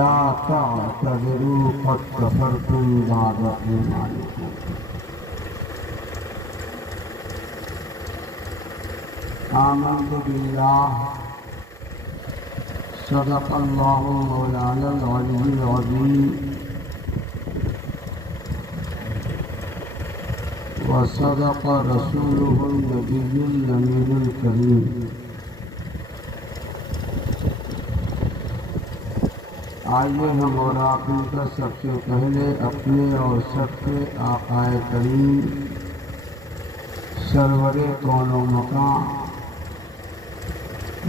لا تعتذروا قد كفرتم بعد ایمانکم آمنت باللہ صدق اللہ مولانا العلی العظیم وصدق رسوله النبی الامین الکریم۔ آئیے ہم اور آپ ان کا سب سے پہلے اپنے اور سب کے آقا کریم سرور کون و مکان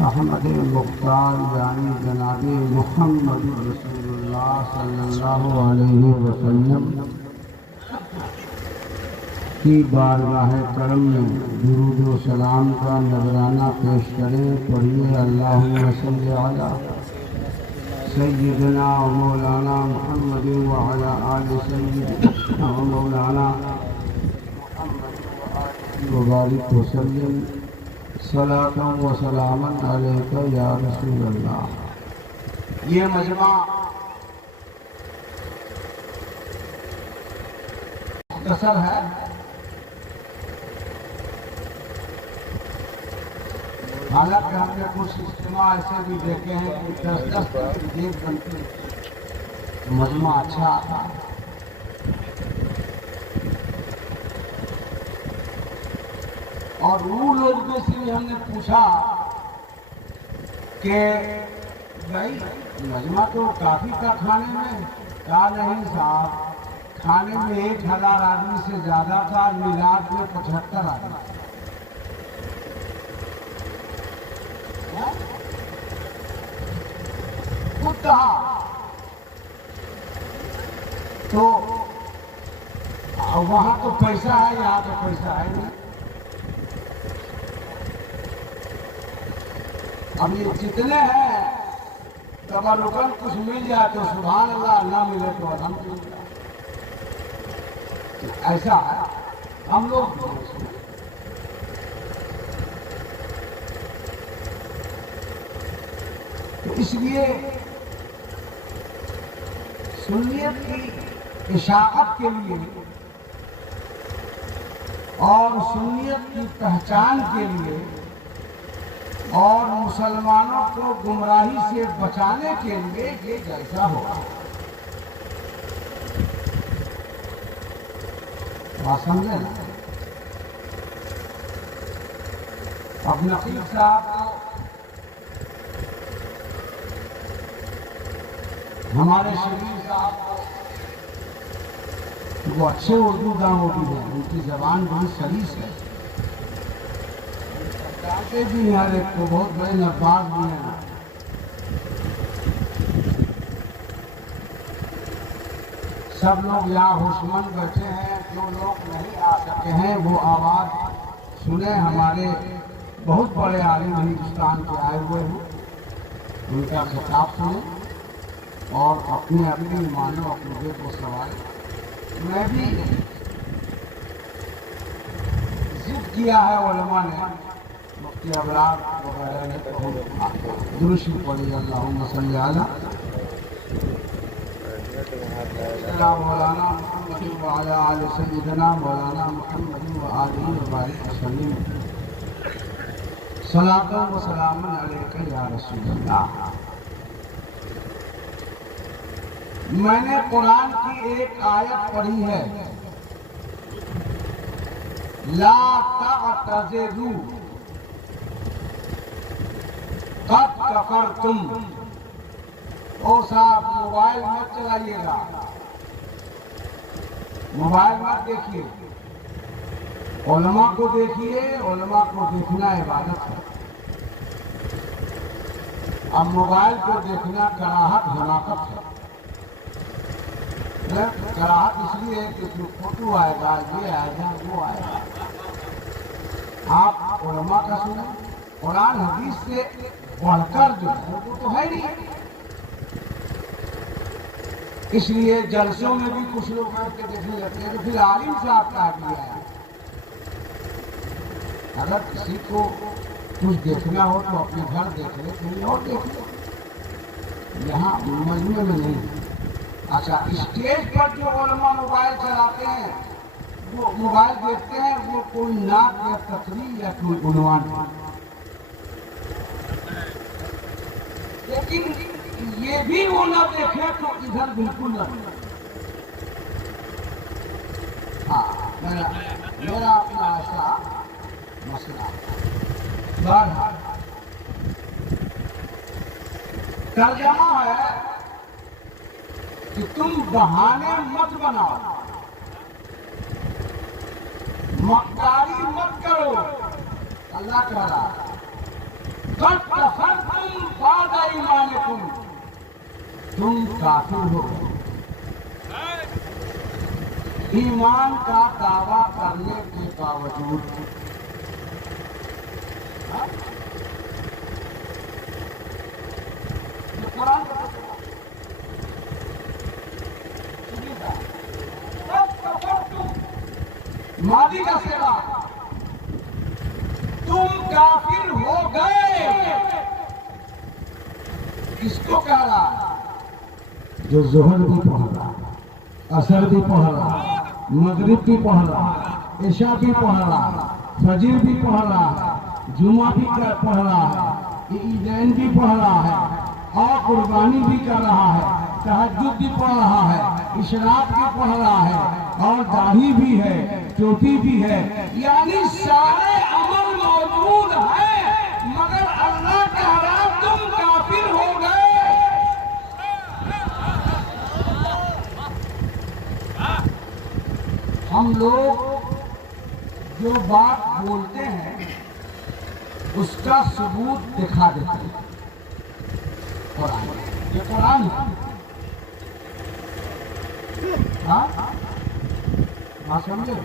احمد مختار یعنی جناب محمد رسول اللہ صلی اللہ علیہ وسلم کی بارگاہ کرم میں درود و سلام کا نذرانہ پیش کریں۔ پڑھیے اللہم صلی علی سیدنا و مولانا محمد وعلی آل سیدنا و مولانا محمد وبارک وسلم صلاۃ و سلاما علیک یا رسول اللہ۔ یہ مجمع مختصر ہے، حالانکہ ہم نے کچھ اجتماع ایسے بھی دیکھے ہیں کہ 10 ایک گھنٹے مجمع اچھا آتا ہے۔ اور وہ لوگ سے بھی ہم نے پوچھا کہ بھائی مجمع تو کافی تھا کھانے میں، کہا نہیں صاحب، کھانے میں 1000 آدمی سے زیادہ تھا، میلاد میں 75 آدمی۔ کہا تو وہاں تو پیسہ ہے، یہاں تو پیسہ ہے نہیں۔ اب یہ جتنے ہیں تبرکاً کچھ مل جائے تو سبحان اللہ، نہ ملے تو الحمدللہ۔ ایسا ہے ہم لوگ۔ تو اس لیے سنیت کی اشاعت کے لیے اور سنیت کی پہچان کے لیے اور مسلمانوں کو گمراہی سے بچانے کے لیے یہ جلسہ ہوگا۔ بات سمجھے نا؟ اب نقیب صاحب کو ہمارے شریف صاحب کو وہ اچھے اردو دانوں بھی ہیں، ان کی زبان بہت سلیس ہے، جانتے بھی ہیں، ہر ایک کو بہت بڑے نفاذ بھی ہیں۔ سب لوگ یہاں ہوشمند بیٹھے ہیں، جو لوگ نہیں آ سکے ہیں وہ آواز سنیں۔ ہمارے بہت بڑے عالم ہندوستان کے آئے ہوئے ہیں، ان کا خطاب سنیں اور اپنے مانو اپنے کو سوال۔ میں بھی ضد کیا ہے علماء نے، مفتی ابرار وغیرہ نے، درود پڑھی اللہم صلی علی مولانا محمد وعلی آل سیدنا مولانا محمد وآلہ وبارک وسلم صلاۃ و سلام علیک یا رسول اللہ۔ میں نے قرآن کی ایک آیت پڑھی ہے، لا تعتذروا قد کفرتم۔ او صاحب موبائل مت چلائیے گا، موبائل مت دیکھیے، علماء کو دیکھیے، علماء کو دیکھنا عبادت ہے۔ اب موبائل کو دیکھنا کراہت حماقت ہے۔ کراہت اس لیے کہ فوٹو آئے گا، یہ آئے گا، وہ آئے گا۔ آپ علماء کا سنیں، قرآن حدیث سے بڑھ کر جو ہے وہ تو ہے نہیں۔ اس لیے جلسوں میں بھی کچھ لوگ بیٹھ کے دیکھنے لگتے ہیں، تو پھر عالم صاحب کا دیا ہے۔ اگر کسی کو کچھ دیکھنا ہو تو اپنے گھر دیکھ لے، کہیں اور دیکھ لے۔ यहाँ मजमे में नहीं। अच्छा, स्टेज पर जो उलमा मोबाइल चलाते हैं, वो मोबाइल देखते हैं, वो कोई नाक या तकरीर या कोई उन्वान, लेकिन ये भी वो न देखे तो इधर बिल्कुल न। हाँ, मेरा अपना ऐसा मसला बहरहाल तर्जमा है कि तुम बहाने मत बनाओ, मक्कारी मत करो। अल्लाह कह रहा है तुम काफिर हो गए। ईमान का दावा करने के बावजूद कुरान मादी का सेवा, तुम काफिर हो गए। किसको कह रहा है? जो जोहर भी पढ़ रहा, असर भी पढ़ रहा, मगरिब भी पढ़ रहा, इशा भी पढ़ रहा, फजर भी पढ़ रहा, जुमा भी पढ़ रहा है, ईदैन भी पढ़ रहा है, और कुर्बानी भी कर रहा है, तहज्जुद भी पढ़ रहा है, इशराक भी पढ़ रहा है, और दाढ़ी भी है, टोपी भी है, यानी सारे अमल मौजूद है, मगर अल्लाह कह रहा तुम काफिर हो गए। हम लोग जो बात बोलते हैं उसका सबूत दिखा देते हैं। कुरान, ये कुरान है। हाँ, बात समझे?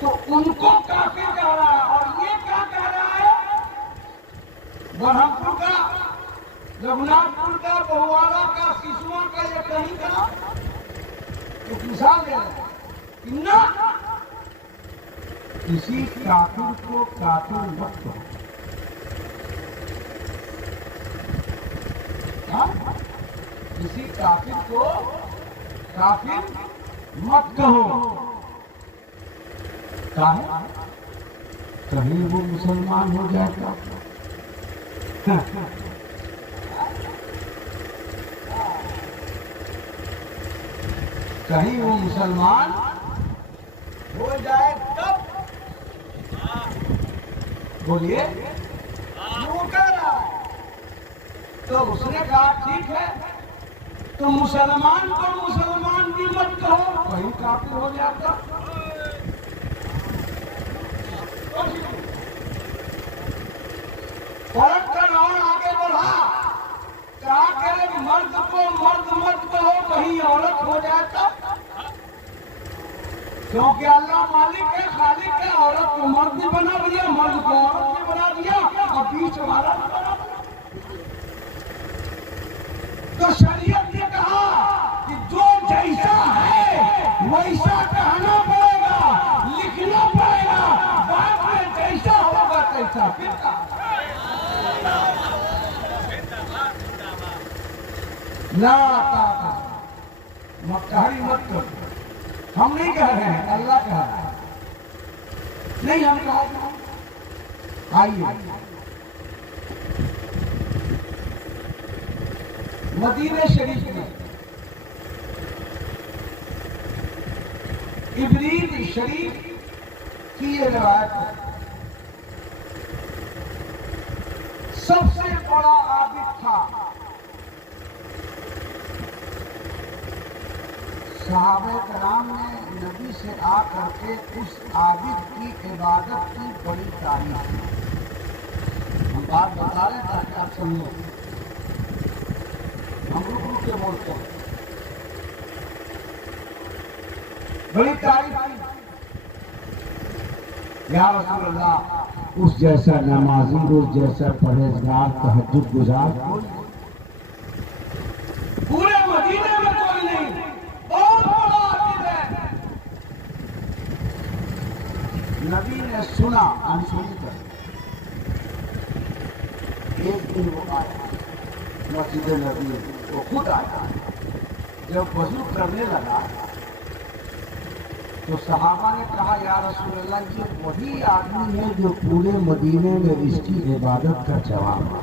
तो उनको काफिर कह रहा है, और ये क्या कह रहा है? बरहमपुर का, रघुनाथपुर का, बहुवाला का, सिसुआ का, या कहीं का एक मिसाल दे रहा है कि ना, किसी काफिर को काफिर मत कहो। किसी काफिर को काफिर मत कहो। काहे? कहीं वो मुसलमान हो जाएगा। कहीं वो मुसलमान हो जाए तब बोलिए, वो कह रहा है। तो उसने कहा ठीक है, तो मुसलमान को मुसलमान भी मत कहो, कहीं काफिर हो जाता। फर्क का नाम आगे बढ़ा, कहा करे मर्द को मर्द मत कहो, कहीं औरत हो जाता। क्योंकि अल्लाह मालिक है, खालिक है, औरत को मर्द भी बना दिया, मर्द को औरत भी बना दिया, और बीच वाला भी बना दिया। तो शरीयत ने कहा कि जो जैसा है वैसा कहना पड़ेगा, लिखना पड़ेगा, बाद में जैसा होगा तैसा फिर ना आता। मक्कारी मत करो, हम नहीं कह रहे हैं, अल्लाह कह रहा है। नहीं, हम कहा आइए मदीने शरीफ में इब्रील शरीफ की ये रिवायत है। सबसे बड़ा आबिद था, सहाबा कराम ने नबी से आकर के उस आबिद की इबादत की बड़ी तारीफ की। हम बात बता रहे ताकि आप समझो, हम रुक के बोलते हैं, बड़ी तारीफ की। या रसूल अल्लाह, उस जैसा नमाजी, उस जैसा परहेजगार, तहज्जुद गुजार पूरे मदीने में कोई नहीं। बहुत बड़ा आबिद है। नबी ने सुना, अनसुनी कर। एक दिन वो आया मस्जिद مسجد نبی وہ خود آیا. جب وضو کرنے لگا تو صحابہ نے کہا یا رسول اللہ یہ وہی آدمی ہے جو پورے مدینے میں اس کی عبادت کا جواب ہے.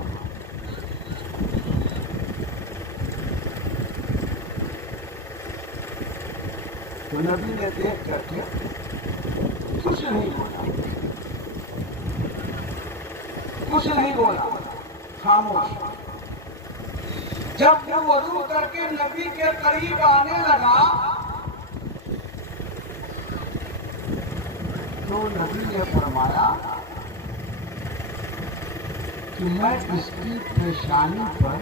تو نبی نے دیکھ کر کے کچھ نہیں بولا، کچھ نہیں بولا، خاموش. جب وہ وضو کر کے نبی کے قریب آنے لگا تو نبی نے فرمایا کہ میں اس کی پیشانی پر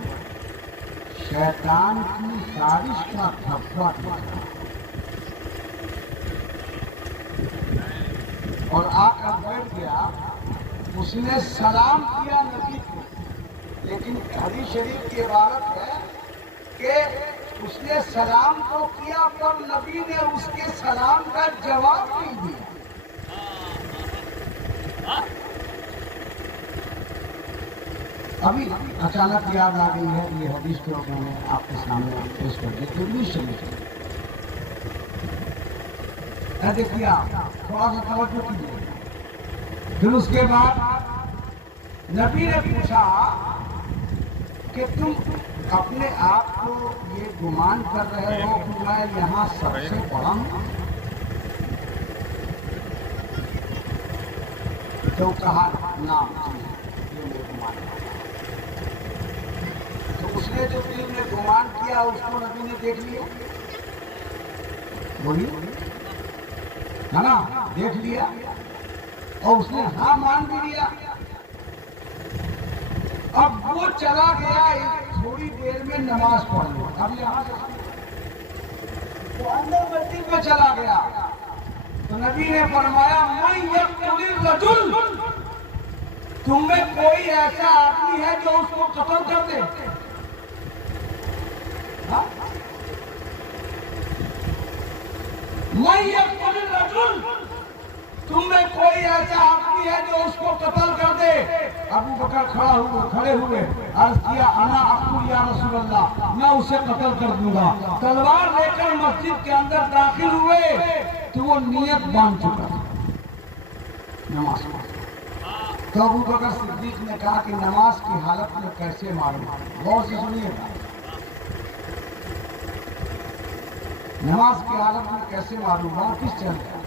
شیطان کی سازش کا دھبا دیکھا اور آ کر بیٹھ گیا. اس نے سلام کیا نبی کو، لیکن حدیث شریف کی عبارت ہے کہ اس نے سلام تو کیا پر نبی نے اس کے سلام کا جواب نہیں دیا. ابھی اچانک یاد آ گئی ہے یہ حدیث کو میں نے آپ کے سامنے پیش کر دی. ترمذی شریف دیکھیے آپ تھوڑا سا توجہ کیجیے. پھر اس کے بعد نبی نے پوچھا کہ تم اپنے آپ کو یہ گمان کر رہے ہو کہ میں یہاں سب سے بڑا ہوں؟ تو کہا نام یہ میں گمان کرتا ہوں. تو اس نے جو دل میں گمان کیا اس کو نبی نے دیکھ لیا. بولیے ہے نا، دیکھ لیا اور اس نے ہاں مان بھی لیا. اب وہ چلا گیا تھوڑی دیر میں نماز پڑھنے. اب یہاں سے وہ اندر مسجد میں چلا گیا تو نبی نے فرمایا من یقتل الرجل، تم میں کوئی ایسا آدمی ہے جو اس کو قتل کر دے؟ من یقتل الرجل، تم میں کوئی ایسا آدمی ہے جو اس کو قتل کر دے؟ ابو بکر کھڑے ہوئے عرض کیا انا اقتل یا رسول اللہ، میں اسے قتل کر دوں گا. تلوار لے کر مسجد کے اندر داخل ہوئے تو وہ نیت باندھ چکا تھا نماز پڑھنے. تو ابو بکر صدیق نے کہا کہ نماز کی حالت میں کیسے ماروں؟ غور سے سنیے گا، نماز کی حالت میں کیسے ماروں گا؟ کس چل رہا؟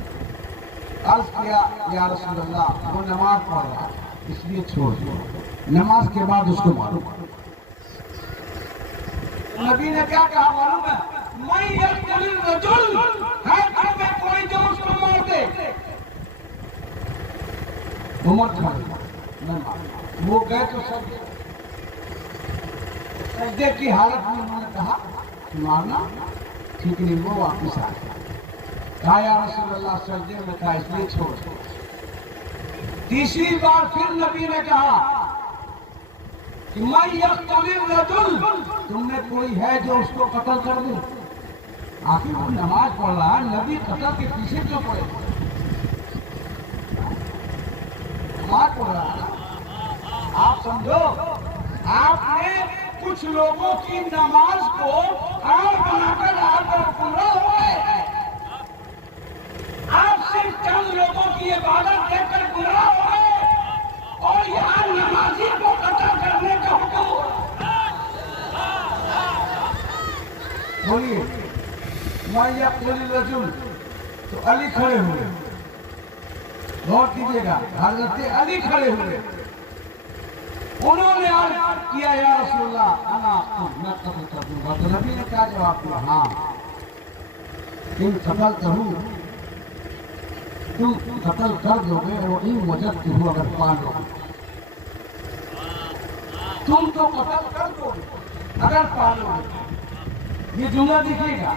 عرض کیا یا رسول اللہ وہ نماز پڑھ رہا اس لیے چھوڑ دو، نماز کے بعد اس کو ماروں. نبی نے کیا کہا معلوم ہے؟ من یقتل الرجل، ہے تم میں کوئی جو اس کو مار دے. عمر کھڑے وہ گئے تو سجدے کی حالت میں انہوں نے کہا مارنا ٹھیک نہیں. وہ واپس آ گیا، کہا یا رسول اللہ سجدے میں تھا اس لیے چھوڑ. تیسری بار پھر نبی نے کہا کہ من یقتل الرجل، تم میں کوئی ہے جو اس کو قتل کر دوں؟ آخر وہ نماز پڑھ رہا ہے، نبی قتل کے پیچھے کیوں پڑے؟ نماز پڑھ رہا ہے. آپ سمجھو آپ نے کچھ لوگوں کی نماز کو حرام بنا کر آپ گمراہ ہو گئے. آپ صرف چند لوگوں کی عبادت دیکھ کر گمراہ ہو گئے اور یہاں نمازی کو قتل کرنے کا حکم ہو. بولیے من یقتل الرجل. تو علی کھڑے ہوئے، غور کیجیے گا، حضرت علی کھڑے ہوئے. انہوں نے عرض کیا یا رسول اللہ انا میں قتل کر دوں گا. تو نبی نے کیا جواب دیا؟ ہاں ان قتل کروں، تم قتل کر دو گے وہ ان وجد کی ہو اگر پا لو. تم تو قتل کر دو گے اگر پا لو. یہ جملہ دیکھیے گا،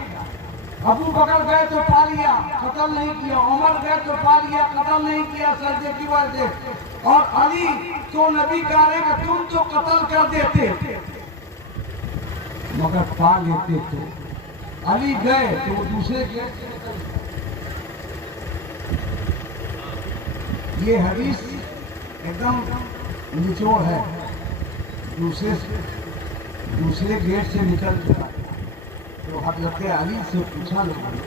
ابو بکر گئے تو پا لیا قتل نہیں کیا، عمر گئے تو پا لیا قتل نہیں کیا سجدے کی وجہ سے، اور علی تو نبی کہہ رہے کہ تم تو قتل کر دیتے مگر پا لیتے. تو علی گئے تو وہ دوسرے گئے. یہ حدیث ایک دم نچوڑ ہے دوسرے سے. दूसरे गेट से निकल गया। तो हजरत अली से पूछा लोगों ने,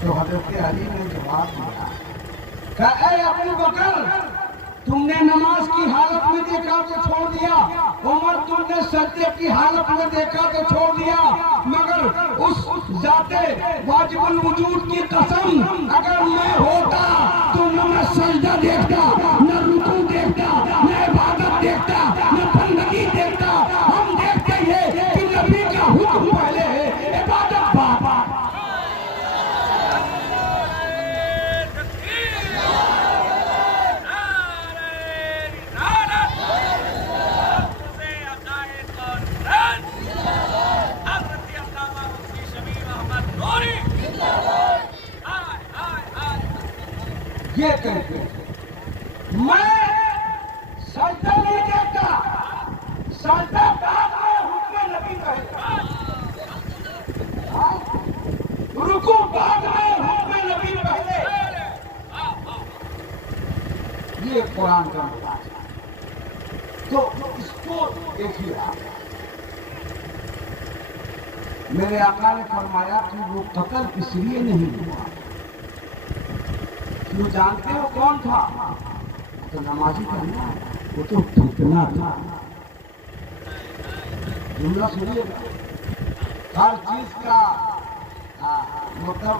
तो हजरत अली ने जवाब दिया, कहा ऐ अबू बकर, तुमने नमाज की हालत में देखा तो छोड़ दिया, उमर तुमने सजदे की हालत में देखा तो छोड़ दिया, मगर उस जाते वाजिबुल वजूद की कसम, अगर मैं होता तो न मैं सजदा देखता, न रुकू देखता, न इबादत देखता, न बंदगी देखता। हम देखते हैं कि नबी का हुक्म पहले है, इबादत बाद। ये कहते मैं सजदा नहीं देखता, सजदा बाद में हुक्म नबी कहेगा, रुकू बाद में हुक्म नबी पहले। ये कुरान का अंदाज है। तो इसको देखिए आप, मेरे आका ने फरमाया कि वो कत्ल इसलिए नहीं हुआ, वो जानते हो कौन था? तो नमाजी था ना, वो तो फितना था। जुमला सुनिएगा, हर चीज का मतलब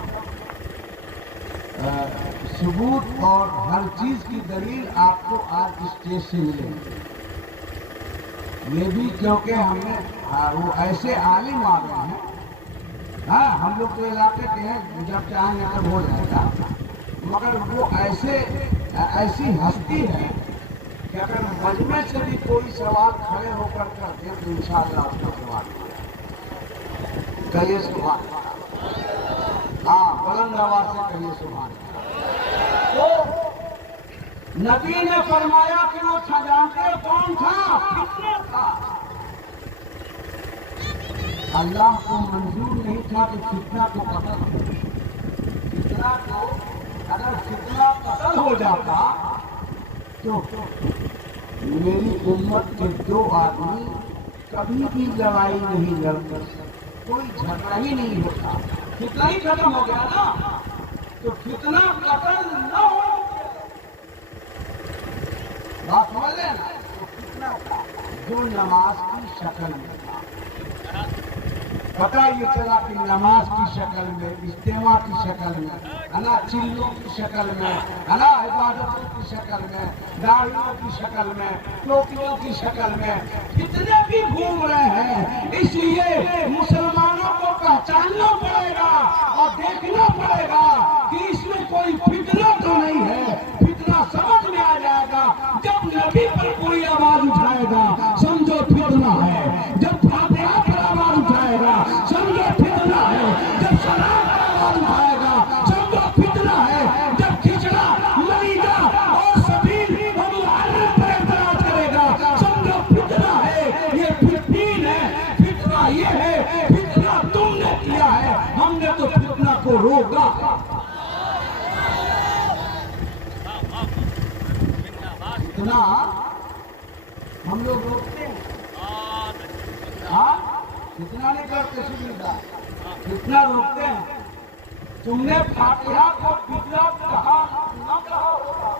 सबूत और हर चीज की दलील आपको आज स्टेज से मिलेगी। ये भी क्योंकि हमने वो ऐसे आलिम आ गए हैं। हाँ, हम लोग तो इलाके के हैं, जब चाहेंगे तब हो जाएगा, मगर वो ऐसी हस्ती है कि अगर मजमे से भी कोई सवाल खड़े होकर करते तो इंशाअल्लाह उसका जवाब कहिए सुभान। हाँ, बुलंद आवाज से कहिए सुभान। तो नबी ने फरमाया कि वो जानते कौन था? फितना था। अल्लाह को मंजूर नहीं था कि फितना को कत्ल, फितना को अगर फितना कत्ल हो जाता तो मेरी उम्मत के दो आदमी कभी भी लड़ाई नहीं लड़ते, कोई झगड़ा ही नहीं होता, फितना ही खत्म हो गया ना। तो फितना कत्ल न हो, बात समझ लें ना। तो फितना था जो नमाज की शक्ल में था। पता ये चला कि नमाज की शक्ल में, इज्तिमा की शक्ल में, है ना, चिल्लों की शक्ल में, है ना, इबादतों की शक्ल में, दाढ़ियों की शक्ल में, टोपियों की शक्ल में कितने भी घूम रहे हैं। इसलिए मुसलमानों को पहचानना पड़ेगा और देखना पड़ेगा कि इसमें कोई फितना तो नहीं है। फितना समझ में आ जाएगा जब नबी पर कोई आवाज उठाएगा, समझो फितना है। जब फातिहा पर आवाज उठाएगा, समझो फितना है। जब सलाम पर आवाज उठाएगा, समझो फितना है। जब खिचड़ा, मरीदा और सबील और मुहर्रिम पर एतराज करेगा, समझो फितना है। ये फितनीन है, फितना ये है, फितना तुमने किया है, हमने तो फितना को रोका। फितना हम लोग रोकते हैं, हाँ, कितना नहीं करते सुनिएगा, कितना रोकते हैं। तुमने फातिहा को बिगड़ा कहा न कहा होगा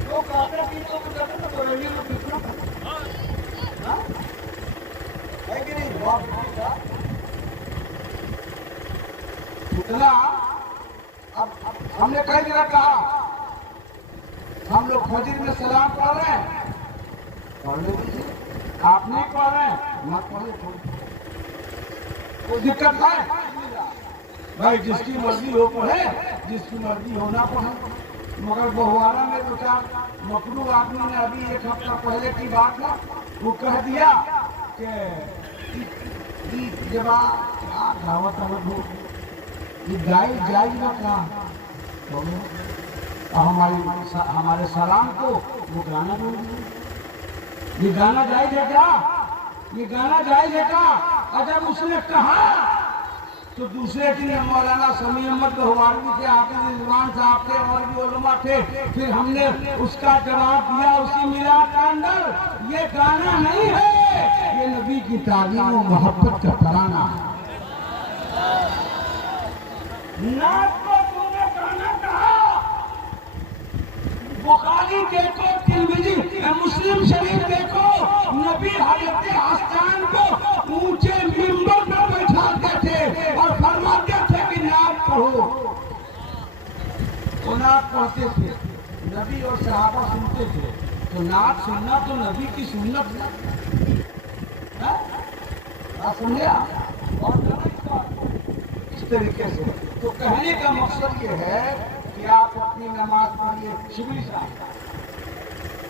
तो कहते कि तो बरेली में बिगड़ा है कि नहीं? कितना अब हमने कई जगह कहा, हम लोग फजर में सलाम पढ़ रहे हैं, पढ़ने दीजिए। आप नहीं पढ़ रहे हैं, मत पढ़े, कोई दिक्कत है भाई? जिसकी मर्जी हो पढ़े, जिसकी मर्जी हो ना पढ़े। मगर बहुआरा में दो चार मकरू आदमी ने अभी एक हफ्ता पहले की बात है, वो कह दिया कि जब दावत हो गाय जाए ना कहा तो हमारे सलाम को वो गाना बोल दिया। ये गाना जायज है क्या? ये गाना जायज है क्या? अगर उसने कहा تو دوسرے دن مولانا سمیع احمد گہواری تھے، حافظ رضوان صاحب تھے، اور بھی علماء تھے، پھر ہم نے اس کا جواب دیا اسی میلاد کے اندر، یہ گانا نہیں ہے، یہ نبی کی تعظیم و محبت کا ترانہ ہے۔ نعت کو تم نے گانا کہا، بخاری دیکھو، ترمذی مسلم شریف دیکھو، نبی حضرت حسان کو اونچے منبر پر بیٹھاتے تھے اور فرماتے تھے کہ نعت پڑھو، وہ نعت پڑھتے تھے، نبی اور صحابہ سنتے تھے، تو نعت سننا تو نبی کی سنت ہے، سمجھے آپ؟ اور اس طریقے سے تو کہنے کا مقصد یہ ہے کہ آپ اپنی نماز پڑھیے، شبلی صاحب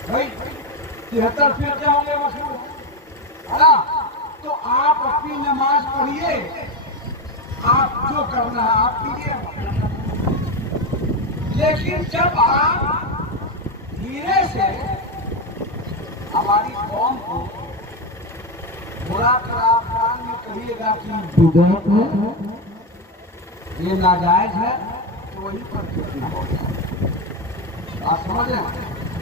بھائی 73 فرقے ہوں گے مشہور، تو آپ اپنی نماز پڑھیے، آپ جو کرنا ہے آپ کیجیے، لیکن جب آپ دھیرے سے ہماری قوم کو برا کر آپ کان میں کہیے گا کہ بدعت ہے، یہ ناجائز ہے، تو وہیں پر فتنہ ہو جائے، آپ سمجھ رہے ہیں؟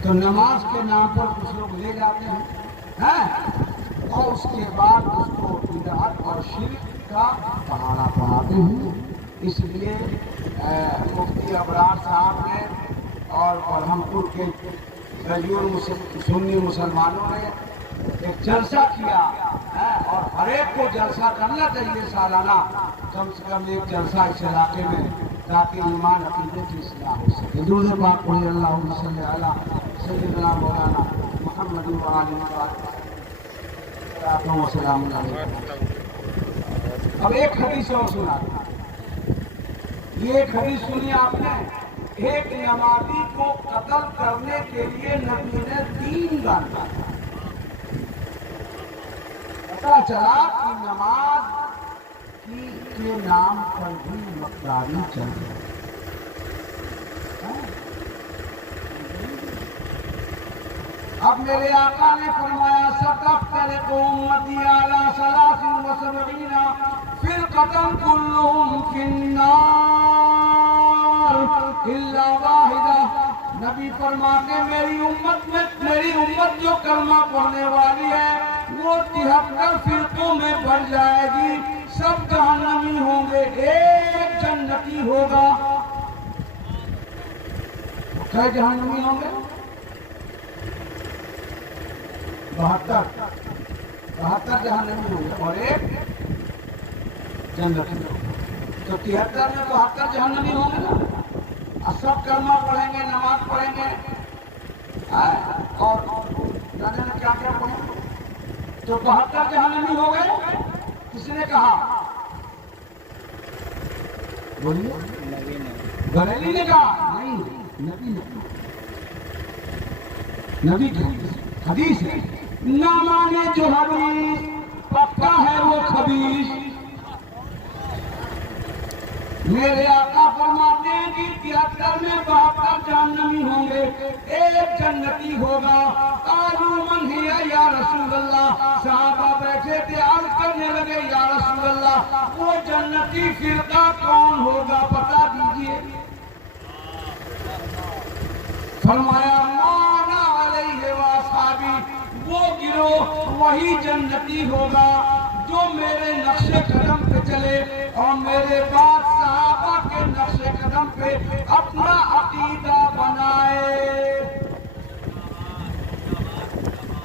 تو نماز کے نام پر کچھ لوگ لے جاتے ہیں اور اس کے بعد اس کو بدعت اور شرک کا بہانہ بناتے ہیں۔ اس لیے مفتی ابرار صاحب نے اور برہم پور کے سنی مسلمانوں نے ایک جلسہ کیا اور ہر ایک کو جلسہ کرنا چاہیے سالانہ، کم سے کم ایک جلسہ اس علاقے میں، تاکہ ایمان عقیدے کی اصلاح ہو سکے۔ درود پاک پڑھیے، اللہم صلی علی سیدنا مولانا محمد وعلی آلہ وسلم علیکم۔ اب ایک حدیث اور سنا، یہ ایک حدیث سنی آپ نے، ایک نمازی کو قتل کرنے کے لیے نبی نے 3 گانا، پتا چلا کہ نماز کے نام پر بھی مقداری چل رہی ہے۔ اب میرے آقا نے فرمایا ستفترق امتی علی 73 فرقۃ کلہم فی النار الا واحدہ، نبی فرماتے میری امت جو کلمہ پڑھنے والی ہے وہ 73 فرقوں میں بڑھ جائے گی، سب جہنمی ہوں گے، ایک جنتی ہوگا۔ کئے جہنمی ہوں گے؟ 72 جہنمی ہوں گے اور ایک جنتی ہوگا، تو 73 میں 72 جہنمی ہوں گے نا، اور سب کلمہ پڑھیں گے، نماز پڑھیں گے اور نہ جانے کیا کیا پڑھیں گے، تو 72 جہنمی ہو گئے۔ کس نے کہا؟ بولیے، بریلی نے کہا؟ نہیں، نبی نے کہا، نبی کی حدیث ہے، نہ مانے جو حدیث پکا ہے وہ خبیث۔ میرے آقا فرماتے ہیں کہ 73 میں 72 جہنمی ہوں گے، ایک جنتی ہوگا۔ قالوا من هي یا رسول اللہ، صحابہ بیٹھے تھے عرض کرنے لگے یا رسول اللہ وہ جنتی فرقہ کون ہوگا بتا دیجئے۔ فرمایا مانا علیہ واصحابی، وہ گروہ وہی جنتی ہوگا جو میرے نقش قدم پہ چلے اور میرے بعد صحابہ کے نقش قدم پہ اپنا عقیدہ بنائے،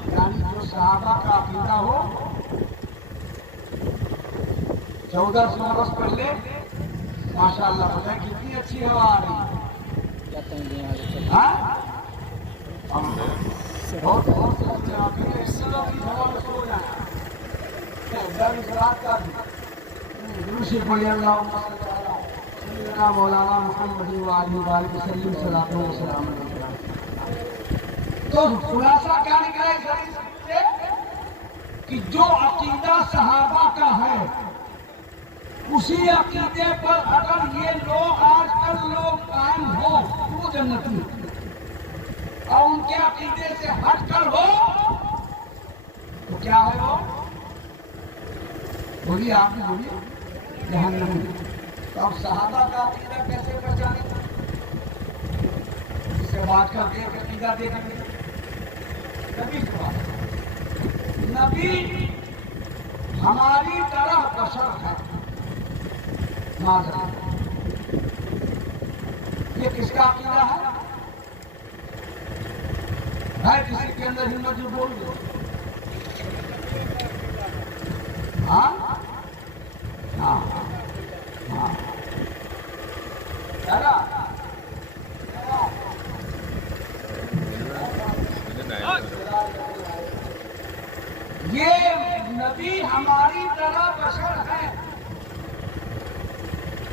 یعنی جو صحابہ کا عقیدہ ہو۔ 1400 برس پہلے ماشاءاللہ بتائیں کتنی اچھی ہوا آ رہی ہے، مولانا محمد وعلی وسلم صلاۃ و سلام علیہ۔ تو خلاصہ کیا نکلا اس حدیث سے کہ جو عقیدہ صحابہ کا ہے اسی عقیدے پر اگر یہ لوگ آج کل لوگ قائم ہو تو وہ جنتی ہو، اور ان کے عقیدے سے ہٹ کر ہو تو کیا ہے وہ؟ بولیے، آپ بھی بولیے، जहन्नमी। तो अब सहाबा का अकीदा कैसे पहचाने? इससे बात करके अकीदा देखेंगे नबी की बात। नबी हमारी तरह बशर है। माज़रत, ये किसका अकीदा है किसी के अंदर हिम्मत जो बोल दो। हाँ हाँ हाँ ये नबी हमारी तरह बशर है।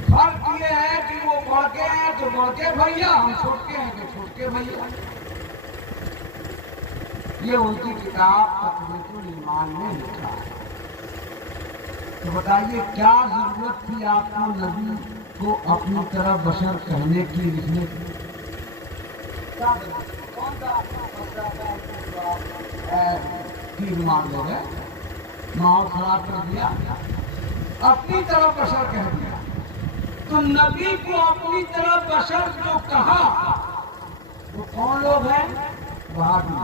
फर्क ये है कि वो बड़के हैं तो बड़के भैया, हम छोटके हैं तो छोटके भैया। ये उनकी किताब तक़वीतुल ईमान में लिखा है। तो बताइए क्या जरूरत थी आपको नबी को अपनी तरह बशर कहने की, लिखने की? कौन सा तीर मान ले गए, माहौल खराब कर दिया, अपनी तरह बशर कह दिया। तो नबी को अपनी तरह बशर जो कहा वो कौन लोग हैं? वहाबी,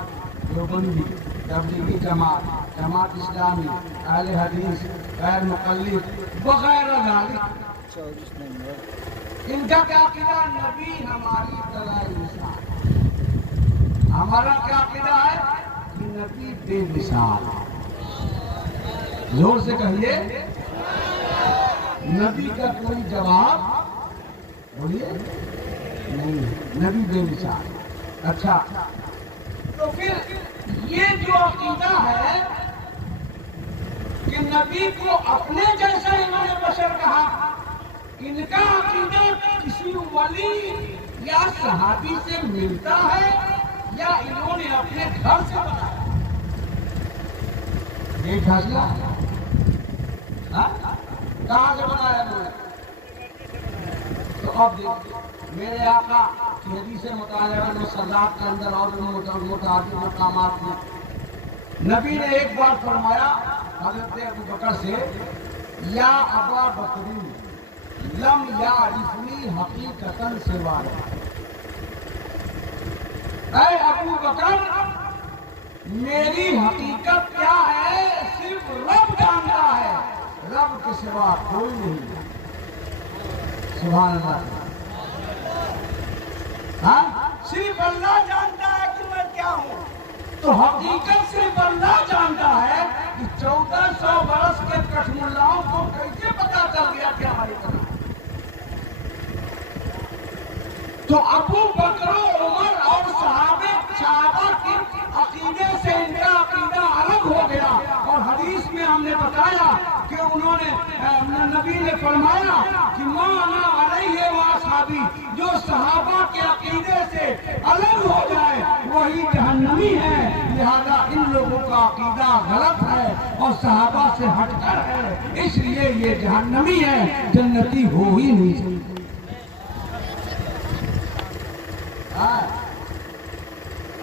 देवबंदी, तबलीगी जमात, जमात इस्लामी, अहले हदीस, गैर मुक़ल्लिद वगैरह जालिक। इनका क्या अकीदा? नबी हमारी तरह इंसान। हमारा क्या अकीदा है कि नबी बेमिसाल। जोर से कहिए, नबी का कोई जवाब बोलिए नहीं, नबी बेमिसाल। अच्छा, तो फिर ये जो अकीदा है कि नबी को अपने जैसा इन्होंने बशर कहा, इनका अकीदा किसी वली या सहाबी से मिलता है या इन्होंने अपने घर से बनाया? ये फैसला कहाँ से बनाया इन्होंने? तो अब देखिए, मेरे आका की हदीस मुताबिक सलात के अंदर और मुताबिक मकामात में नबी ने एक बार फरमाया हज़रत अबू बकर से, या अबा बकरी लम यारिफनी हकीकतन सिवा। ऐ अबू बकर, मेरी हकीकत क्या है सिर्फ रब जानता है, रब के सिवा कोई नहीं। सुभान अल्लाह। हाँ, सिर्फ अल्लाह जानता है कि मैं क्या हूँ। तो हकीकत सिर्फ अल्लाह जानता है कि 1400 बरस के कठमुल्लाओं को कैसे पता चल गया कि हमारी तरह। तो अबू बकर, उमर और सहाबा के अकीदे से इनका अकीदा अलग हो गया। और हदीस में हमने बताया कि उन्होंने नबी ने फरमाया कि माना अलैहि व असहाबी, जो सहाबा के अकीदे से अलग हो जाए वही जहन्नमी है। लिहाजा इन लोगों का अकीदा गलत है और सहाबा से हटकर है, इसलिए ये जहन्नमी है, जन्नती हो ही नहीं सकती।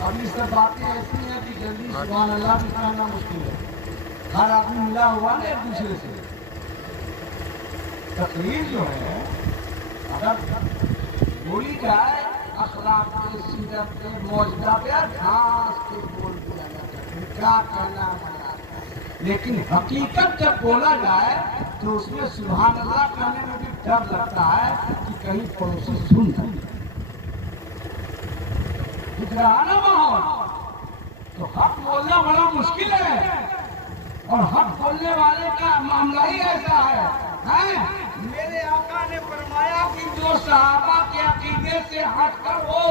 अब ये सब बातें ऐसी हैं कि जल्दी सुभान अल्लाह भी कहना मुश्किल है। हर आदमी मिला हुआ ना एक दूसरे से। तकरीर जो है अगर बोली जाए अखलाक पे, सीरत पे, मौजदा पे, घास के बोल दिया जाता है, क्या कहना है। लेकिन हकीकत जब बोला जाए तो उसमें सुभान अल्लाह कहने में भी डर लगता है कि कहीं पड़ोसी सुन जाए। दिख रहा ना माहौल? तो हक बोलना बड़ा मुश्किल है और हक बोलने वाले का मामला ही ऐसा है। मेरे आका ने फरमाया कि जो सहाबा के अकीदे से हटकर हो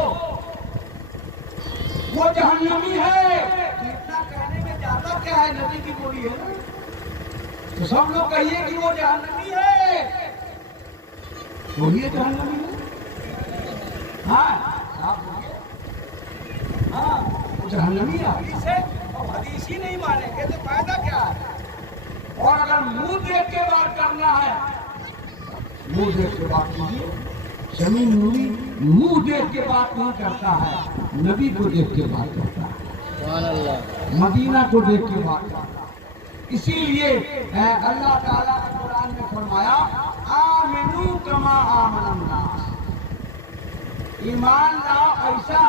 वो जहन्नमी है। इतना कहने में ज्यादा क्या है, नबी की बोली है ना। तो सब लोग कहिए कि वो जहन्नमी है, बोलिए जहन्नमी है। हाँ आप बोलिए, हाँ वो जहन्नमी है। हदीस है और हदीस ही नहीं मानेंगे तो फायदा क्या है? और अगर मुंह देख के बात करना है, मुंह देख के बात कीजिए। शमी नूरी मुंह देख के बात नहीं करता है, नबी को देख के बात करता है, मदीना को देख के बात करता है। इसीलिए अल्लाह ताला कुरान में फरमाया फरमाया आमिनू कमा आमन अन्नास, ईमान लाओ ऐसा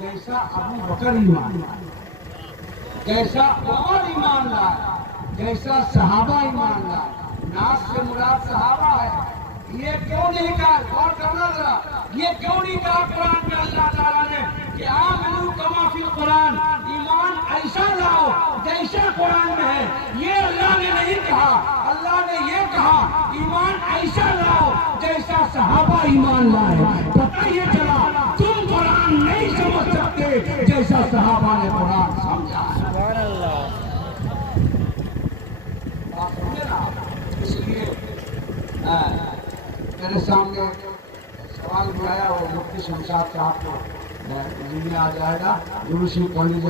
जैसा अबू बकर ईमान लाए, जैसा उमर ईमान लाए, जैसा सहाबा ईमान लाए। नास से मुराद सहाबा है। ये क्यों नहीं कहा, गौर करना जरा, ये क्यों नहीं कहा कुरान में अल्लाह ताला ने कि आमिनू कमा फिल कुरान, ईमान ऐसा लाओ जैसा कुरान में है। ये अल्लाह ने नहीं कहा, अल्लाह ने ये कहा ईमान ऐसा लाओ जैसा सहाबा ईमान लाए। पता ये चला तुम कुरान नहीं समझ सकते जैसा सहाबा ने कुरान समझा है। सुभान अल्लाह। इसलिए मेरे सामने सवाल बुलाया वो मुफ्ती शमशाद साहब को में आ जाएगा। गुरुशी पंडित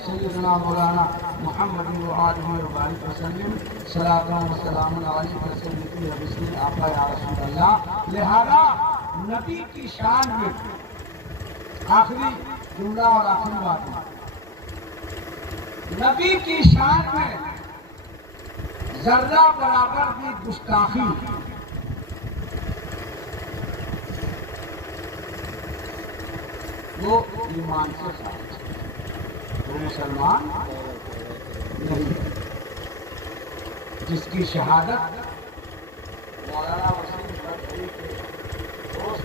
सैयदना मौलाना मोहम्मद व आलिहि व बारिक वसल्लम सलातुन व सलामुन अलैका सय्यदी व बिस्मिल आपा या रसूल अल्लाह। लिहाजा नबी की शान में आखिरी जुमला और आखिरी बात, नबी की शान में जर्रा बराबर भी गुस्ताखी वो ईमान से साबित है, वो मुसलमान नहीं है। जिसकी शहादत मौलाना वसीम नदवी के दोस्त,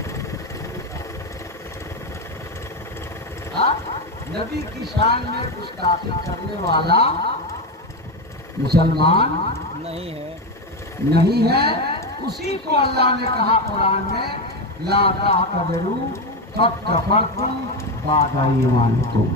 नबी की शान में गुस्ताखी करने वाला मुसलमान नहीं है। उसी को अल्लाह ने कहा कुरान में ला तातदिरू कद कफरतुम बाद ईमानिकुम,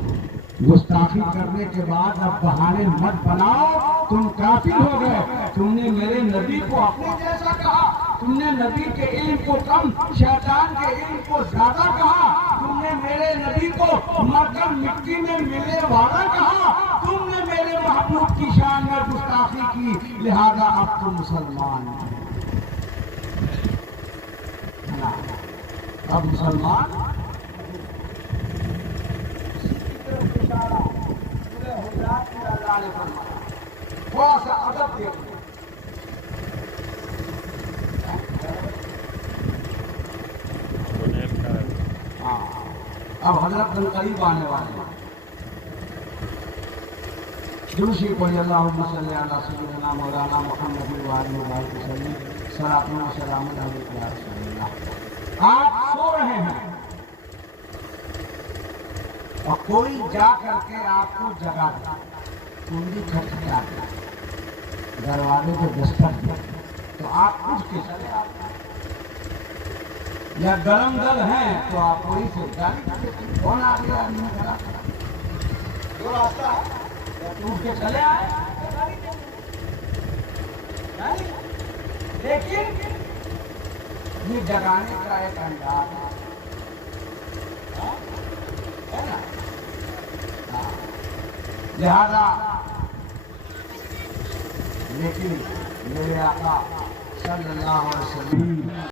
गुस्ताखी करने के बाद अब बहाने मत बनाओ, तुम काफिर हो गए। तुमने मेरे नबी को अपने जैसा कहा, तुमने नबी के इल्म को कम, शैतान के इल्म को ज्यादा कहा, तुमने मेरे नबी को मरकर मिट्टी में मिलने वाला कहा, तुमने मेरे महबूब की शान में गुस्ताखी की, लिहाजा अब तुम मुसलमान हो। अब मुसलमान थोड़ा सा अदब देखो, हाँ अब हजरत बिन करीब आने वाले हैं। दुरूद पढ़िए अल्लाहुम्मा सल्ली अला सय्यिदिना मौलाना मुहम्मद व आलिहि व सल्लम सलातुन व सलामुन अलैका या रसूलल्लाह। आप सो रहे हैं और कोई जा करके आपको जगा दे, कुंडी खटखटाती, दरवाजे को दस्तक दे, तो आप उठ के चले आते हैं। या गरम दल है तो आप वही से गाली कर देते हैं, कौन आ गया आदमी खड़ा खड़ा, जो रास्ता है या तो उठ के चले आए गाली देते हैं। लेकिन ये जगाने का एक अंदाज है ना। लिहाजा लेकिन मेरे आका सल्लल्लाहु अलैहि वसल्लम